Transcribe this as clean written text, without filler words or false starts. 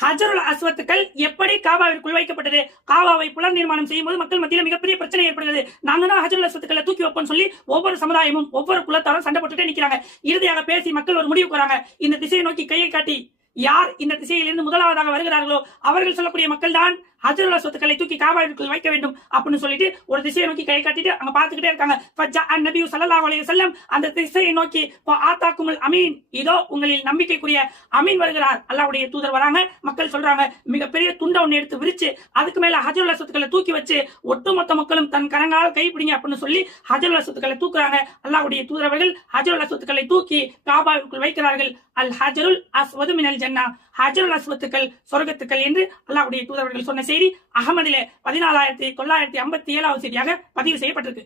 ஹஜருல் அஸ்வத்துக்கள் எப்படி காபாவிற்குள் வைக்கப்பட்டது? காபாவை புலர் நிர்மாணம் செய்யும் போது மக்கள் மத்தியில் மிகப்பெரிய பிரச்சனை ஏற்படுகிறது. நாங்க தான் ஹஜருல் அஸ்வத்துக்களை தூக்கி வைப்போம்னு சொல்லி ஒவ்வொரு சமுதாயமும் ஒவ்வொரு குலத்தாரும் சண்டை போட்டுட்டே நிக்கிறாங்க. இறுதியாக பேசி மக்கள் ஒரு முடிவுக்கு வராங்க. இந்த திசையை நோக்கி கையை காட்டி யார் இந்த திசையிலிருந்து முதலாவதாக வருகிறார்களோ அவர்கள் சொல்லக்கூடிய மக்கள் தான் ஹஜருல் அஸ்வத்துக்களை தூக்கி காபாவிற்குள் வைக்க வேண்டும் அப்படின்னு சொல்லிட்டு ஒரு திசையை நோக்கி கை காட்டிட்டு அங்க பாத்துக்கிட்டே இருக்காங்க. நபி ஸல்லல்லாஹு அலைஹி வஸல்லம் அந்த திசையை நோக்கி ஆத்தாக்குமுல் அமீன், இதோ உங்களில் நம்பிக்கைக்குரிய அமீன் வருகிறார். அல்லாஹ்வுடைய தூதர் வராங்க. மக்கள் சொல்றாங்க, மிகப்பெரிய துண்டை ஒண்ணு எடுத்து விரிச்சு அதுக்கு மேல ஹஜருல் அஸ்வத்துக்களை தூக்கி வச்சு ஒட்டுமொத்த மக்களும் தன் கரங்களால் கைப்பிடிங்க அப்படின்னு சொல்லி ஹஜருல் அஸ்வத்துக்களை தூக்குறாங்க. அல்லாஹ்வுடைய தூதர் அவர்கள் ஹஜருல் அஸ்வத்துக்களை தூக்கி காபாவிற்குள் வைக்கிறார்கள். அல் ஹஜருல் அஸ்வது மினல் ஜன்னா, ஹஜருல் அஸ்வத்துக்கள் சொர்க்கத்துக்கள் என்று அல்லாஹ்வுடைய தூதர் அவர்கள் சொன்ன செய்தி அகமதிலே 14,957 செய்தியாக பதிவு செய்யப்பட்டிருக்கு.